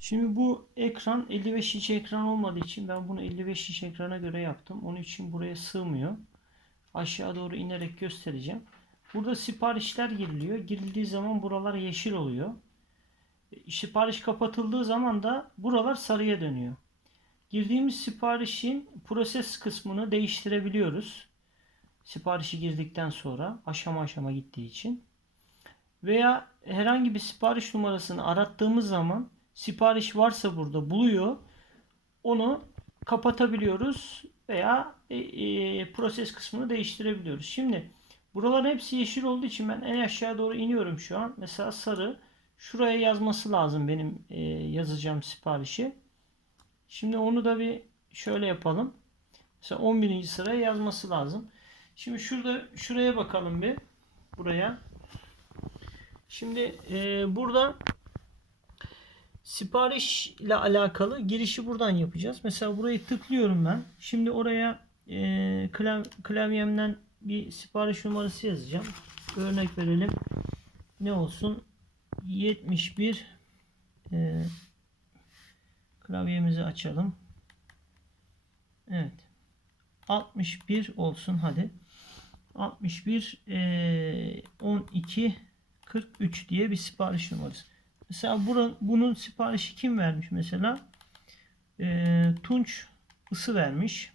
Şimdi bu ekran 55 inç ekran olmadığı için ben bunu 55 inç ekrana göre yaptım. Onun için buraya sığmıyor. Aşağı doğru inerek göstereceğim. Burada siparişler giriliyor. Girildiği zaman buralar yeşil oluyor. Sipariş kapatıldığı zaman da buralar sarıya dönüyor. Girdiğimiz siparişin proses kısmını değiştirebiliyoruz. Siparişi girdikten sonra aşama aşama gittiği için. Veya herhangi bir sipariş numarasını arattığımız zaman sipariş varsa burada buluyor. Onu kapatabiliyoruz veya e, e, proses kısmını değiştirebiliyoruz. Şimdi buraların hepsi yeşil olduğu için ben en aşağı doğru iniyorum şu an. Mesela sarı şuraya yazması lazım benim e, yazacağım siparişi. Şimdi onu da bir şöyle yapalım. Mesela 11. sıraya yazması lazım. Şimdi şurada şuraya bakalım bir. Buraya. Şimdi e, burada sipariş ile alakalı girişi buradan yapacağız. Mesela burayı tıklıyorum ben. Şimdi oraya e, klav- klavyemden bir sipariş numarası yazacağım. Örnek verelim. Ne olsun? 71 e, klavyemizi açalım. Evet. 61 olsun hadi. 61 e, 12 43 diye bir sipariş numarası. Mesela bura, bunun siparişi kim vermiş mesela? E, Tunç ısı vermiş.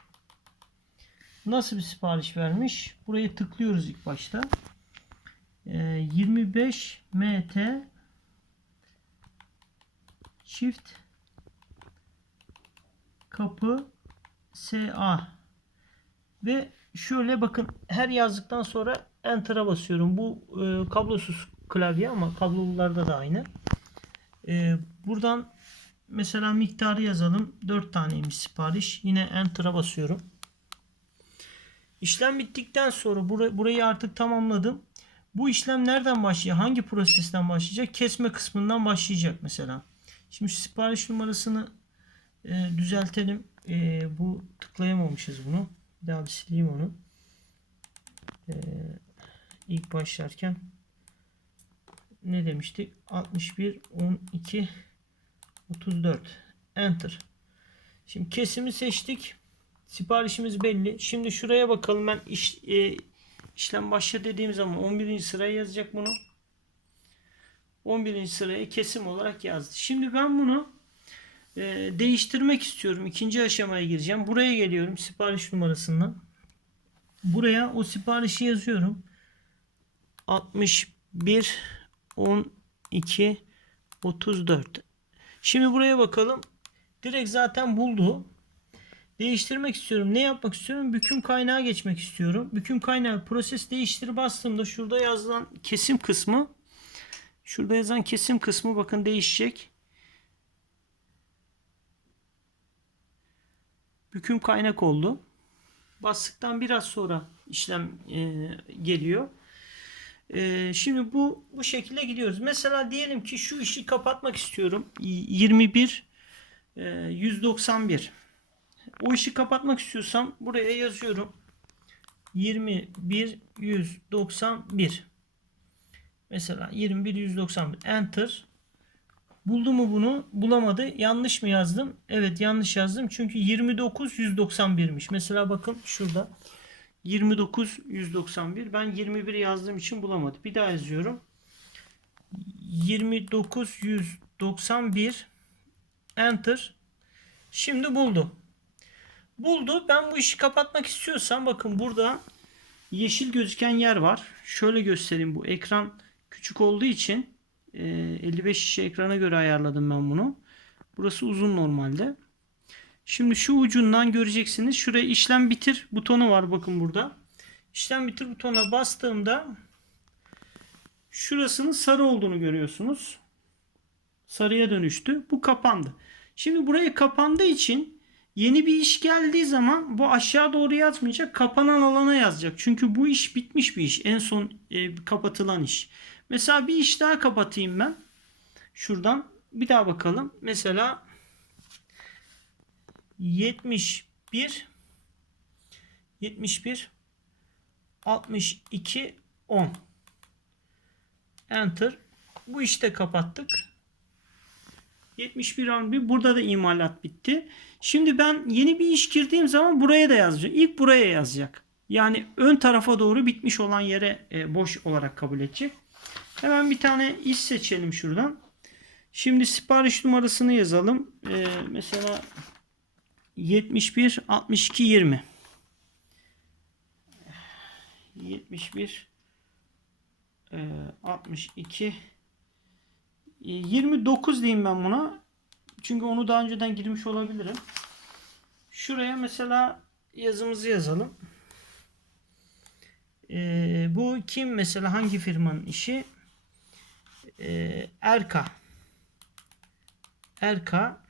Nasıl bir sipariş vermiş? Buraya tıklıyoruz ilk başta. E, 25 MT çift kapı SA ve şöyle bakın her yazdıktan sonra Enter'a basıyorum. Bu e, kablosuz klavye ama kablolularda da aynı. E, buradan mesela miktarı yazalım. 4 taneymiş sipariş. Yine Enter'a basıyorum. İşlem bittikten sonra bura- burayı artık tamamladım. Bu işlem nereden başlayacak? Hangi prosesten başlayacak? Kesme kısmından başlayacak mesela. Şimdi sipariş numarasını e, düzeltelim. E, bu tıklayamamışız bunu. Bir daha bir sileyim onu. E, ilk başlarken ne demiştik? 61 12 34 Enter. Şimdi kesimi seçtik. Siparişimiz belli. Şimdi şuraya bakalım. Ben iş, e, işlem başla dediğim zaman 11. sıraya yazacak bunu. 11. sıraya kesim olarak yazdı. Şimdi ben bunu e, değiştirmek istiyorum. İkinci aşamaya gireceğim. Buraya geliyorum sipariş numarasından. Buraya o siparişi yazıyorum. 61 12 34. Şimdi buraya bakalım. Direkt zaten buldu. Değiştirmek istiyorum. Ne yapmak istiyorum? Büküm kaynağı geçmek istiyorum. Büküm kaynağı proses değiştir bastığımda şurada yazılan kesim kısmı şurada yazan kesim kısmı bakın değişecek. Büküm kaynak oldu. Bastıktan biraz sonra işlem e, geliyor. E, şimdi bu bu şekilde gidiyoruz. Mesela diyelim ki şu işi kapatmak istiyorum. 21 e, 191. O işi kapatmak istiyorsam buraya yazıyorum. 21 191. Mesela 21 191 enter. Buldu mu bunu? Bulamadı. Yanlış mı yazdım? Evet yanlış yazdım. Çünkü 29 191'miş. Mesela bakın şurada. 29 191. Ben 21 yazdığım için bulamadı. Bir daha yazıyorum. 29 191 enter. Şimdi buldu. Buldu. Ben bu işi kapatmak istiyorsam bakın burada yeşil gözüken yer var. Şöyle göstereyim. Bu ekran küçük olduğu için e, 55 şişe ekrana göre ayarladım ben bunu. Burası uzun normalde. Şimdi şu ucundan göreceksiniz. Şuraya işlem bitir butonu var bakın burada. İşlem bitir butonuna bastığımda şurasının sarı olduğunu görüyorsunuz. Sarıya dönüştü. Bu kapandı. Şimdi buraya kapandığı için yeni bir iş geldiği zaman bu aşağı doğru yazmayacak. Kapanan alana yazacak. Çünkü bu iş bitmiş bir iş. En son e, kapatılan iş. Mesela bir iş daha kapatayım ben. Şuradan bir daha bakalım. Mesela 71 71 62 10 Enter. Bu işte kapattık. 71 11 burada da imalat bitti. Şimdi ben yeni bir iş girdiğim zaman buraya da yazacak. İlk buraya yazacak. Yani ön tarafa doğru bitmiş olan yere e, boş olarak kabul edecek. Hemen bir tane iş seçelim şuradan. Şimdi sipariş numarasını yazalım. E, mesela 71 62 20 71 e, 62 e, 29 diyeyim ben buna. Çünkü onu daha önceden girmiş olabilirim. Şuraya mesela yazımızı yazalım. E, bu kim mesela hangi firmanın işi? E, Erka. Erka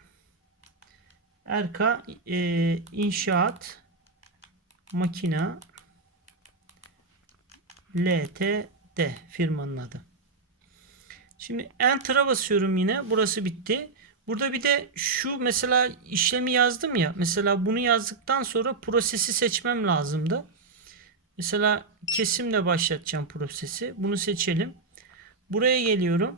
Erka e, inşaat makina LTD firmanın adı. Şimdi Enter'a basıyorum yine. Burası bitti. Burada bir de şu mesela işlemi yazdım ya. Mesela bunu yazdıktan sonra prosesi seçmem lazımdı. Mesela kesimle başlatacağım prosesi. Bunu seçelim. Buraya geliyorum.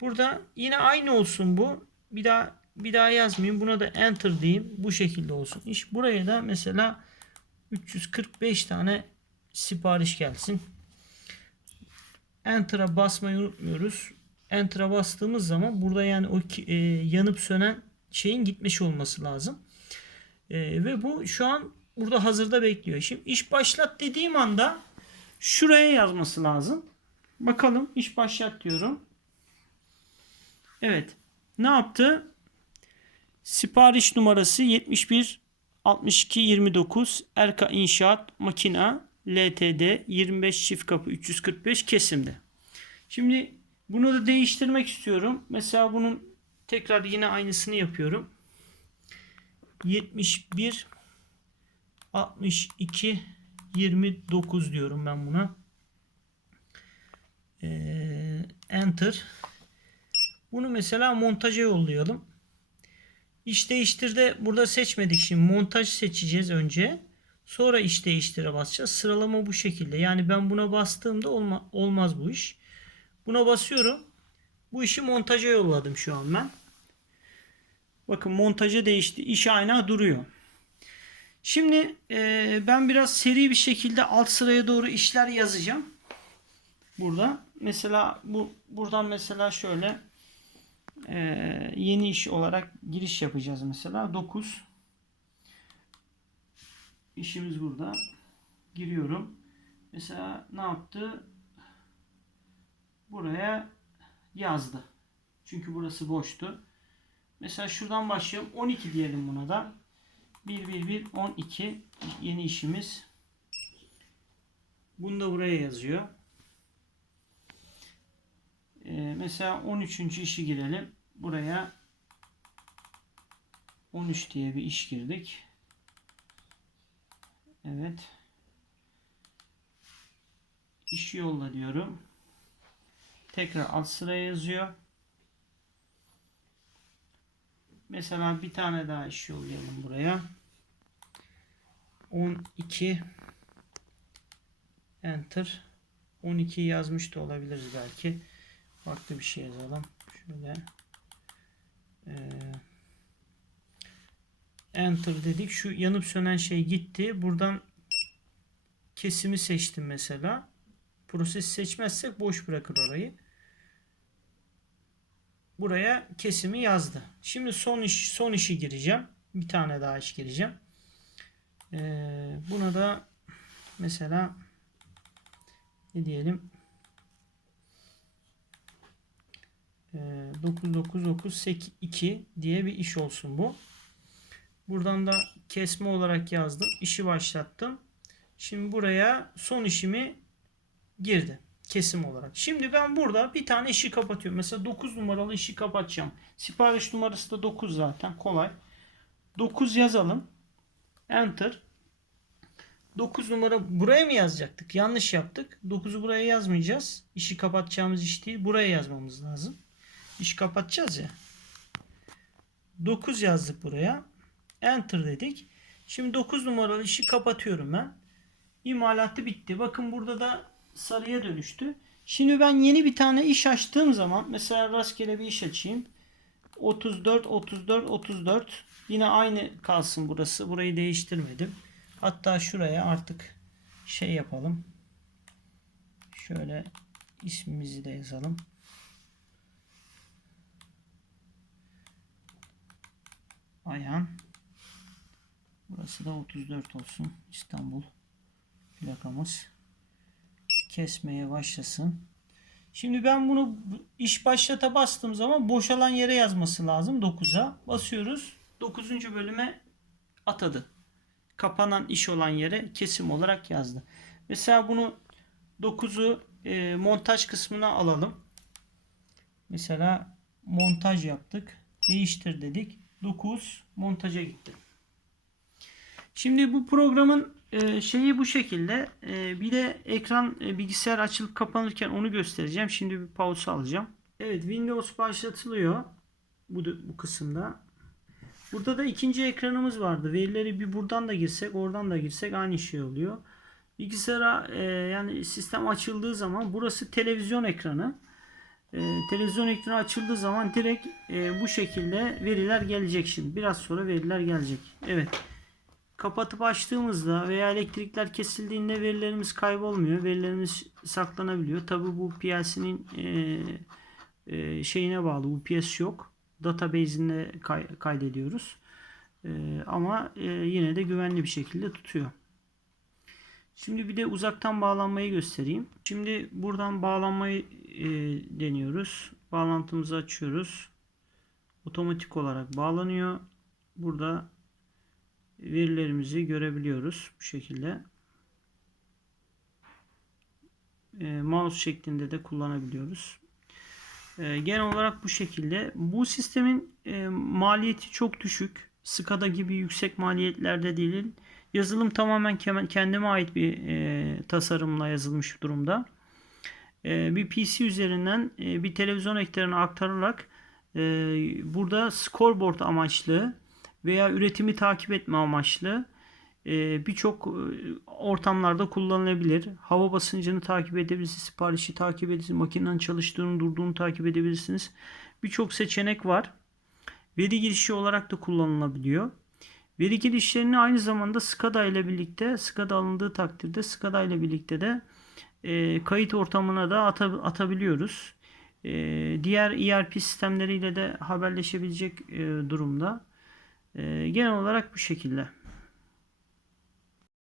Burada yine aynı olsun bu. Bir daha bir daha yazmayayım. Buna da enter diyeyim. Bu şekilde olsun. İş buraya da mesela 345 tane sipariş gelsin. Enter'a basmayı unutmuyoruz. Enter'a bastığımız zaman burada yani o e, yanıp sönen şeyin gitmiş olması lazım. E, ve bu şu an burada hazırda bekliyor. Şimdi iş başlat dediğim anda şuraya yazması lazım. Bakalım iş başlat diyorum. Evet. Ne yaptı? Sipariş numarası 71 62 29 Erka İnşaat Makina LTD 25 çift kapı 345 kesimde. Şimdi bunu da değiştirmek istiyorum. Mesela bunun tekrar yine aynısını yapıyorum. 71 62 29 diyorum ben buna. Ee, enter. Bunu mesela montaja yollayalım. İş değiştirde burada seçmedik şimdi. Montaj seçeceğiz önce. Sonra iş değiştire basacağız. Sıralama bu şekilde. Yani ben buna bastığımda olma, olmaz bu iş. Buna basıyorum. Bu işi montaja yolladım şu an ben. Bakın montaja değişti. İş ayna duruyor. Şimdi e, ben biraz seri bir şekilde alt sıraya doğru işler yazacağım. Burada. Mesela bu buradan mesela şöyle e, yeni iş olarak giriş yapacağız mesela. 9 işimiz burada. Giriyorum. Mesela ne yaptı? Buraya yazdı. Çünkü burası boştu. Mesela şuradan başlayalım. 12 diyelim buna da. 1 1 1 12 yeni işimiz. Bunu da buraya yazıyor. Ee, mesela 13. işi girelim. Buraya 13 diye bir iş girdik. Evet. İş yolla diyorum. Tekrar alt sıraya yazıyor. Mesela bir tane daha iş yollayalım buraya. 12 Enter 12 yazmış da olabiliriz belki. Farklı bir şey yazalım. Şöyle ee, Enter dedik. Şu yanıp sönen şey gitti. Buradan kesimi seçtim mesela. Prosesi seçmezsek boş bırakır orayı. Buraya kesimi yazdı. Şimdi son iş son işi gireceğim. Bir tane daha iş gireceğim. Ee, buna da mesela ne diyelim ee, 99982 diye bir iş olsun bu. Buradan da kesme olarak yazdım. İşi başlattım. Şimdi buraya son işimi girdi. Kesim olarak. Şimdi ben burada bir tane işi kapatıyorum. Mesela 9 numaralı işi kapatacağım. Sipariş numarası da 9 zaten. Kolay. 9 yazalım. Enter. 9 numara buraya mı yazacaktık? Yanlış yaptık. 9'u buraya yazmayacağız. İşi kapatacağımız iş değil. Buraya yazmamız lazım. İş kapatacağız ya. 9 yazdık buraya. Enter dedik. Şimdi 9 numaralı işi kapatıyorum ben. İmalatı bitti. Bakın burada da sarıya dönüştü. Şimdi ben yeni bir tane iş açtığım zaman mesela rastgele bir iş açayım. 34 34 34 yine aynı kalsın burası. Burayı değiştirmedim. Hatta şuraya artık şey yapalım. Şöyle ismimizi de yazalım. Ayhan. Burası da 34 olsun. İstanbul plakamız. Kesmeye başlasın. Şimdi ben bunu iş başlata bastığım zaman boşalan yere yazması lazım 9'a. Basıyoruz. 9. bölüme atadı. Kapanan iş olan yere kesim olarak yazdı. Mesela bunu 9'u e, montaj kısmına alalım. Mesela montaj yaptık. Değiştir dedik. 9 montaja gitti. Şimdi bu programın e, şeyi bu şekilde. E, bir de ekran e, bilgisayar açılıp kapanırken onu göstereceğim. Şimdi bir pause alacağım. Evet Windows başlatılıyor. Bu, bu kısımda. Burada da ikinci ekranımız vardı. Verileri bir buradan da girsek oradan da girsek aynı şey oluyor. Bilgisayara yani sistem açıldığı zaman burası televizyon ekranı. E, televizyon ekranı açıldığı zaman direkt e, bu şekilde veriler gelecek şimdi. Biraz sonra veriler gelecek. Evet. Kapatıp açtığımızda veya elektrikler kesildiğinde verilerimiz kaybolmuyor. Verilerimiz saklanabiliyor. Tabi bu PLC'nin e, e, şeyine bağlı. UPS yok. Database'inde kay- kaydediyoruz. E, ama e, yine de güvenli bir şekilde tutuyor. Şimdi bir de uzaktan bağlanmayı göstereyim. Şimdi buradan bağlanmayı e, deniyoruz. Bağlantımızı açıyoruz. Otomatik olarak bağlanıyor. Burada verilerimizi görebiliyoruz bu şekilde. E, mouse şeklinde de kullanabiliyoruz. E, genel olarak bu şekilde. Bu sistemin e, maliyeti çok düşük. SCADA gibi yüksek maliyetlerde değil. Yazılım tamamen kendime ait bir e, tasarımla yazılmış durumda. E, bir PC üzerinden e, bir televizyon ekranına aktarılarak e, burada scoreboard amaçlı veya üretimi takip etme amaçlı e, birçok ortamlarda kullanılabilir. Hava basıncını takip edebilirsiniz, siparişi takip edebilirsiniz, makinenin çalıştığını, durduğunu takip edebilirsiniz. Birçok seçenek var. Veri girişi olarak da kullanılabiliyor. Veri girişlerini aynı zamanda SCADA ile birlikte, SCADA alındığı takdirde SCADA ile birlikte de e, kayıt ortamına da ata- atabiliyoruz. E, diğer ERP sistemleriyle de haberleşebilecek e, durumda. E, genel olarak bu şekilde.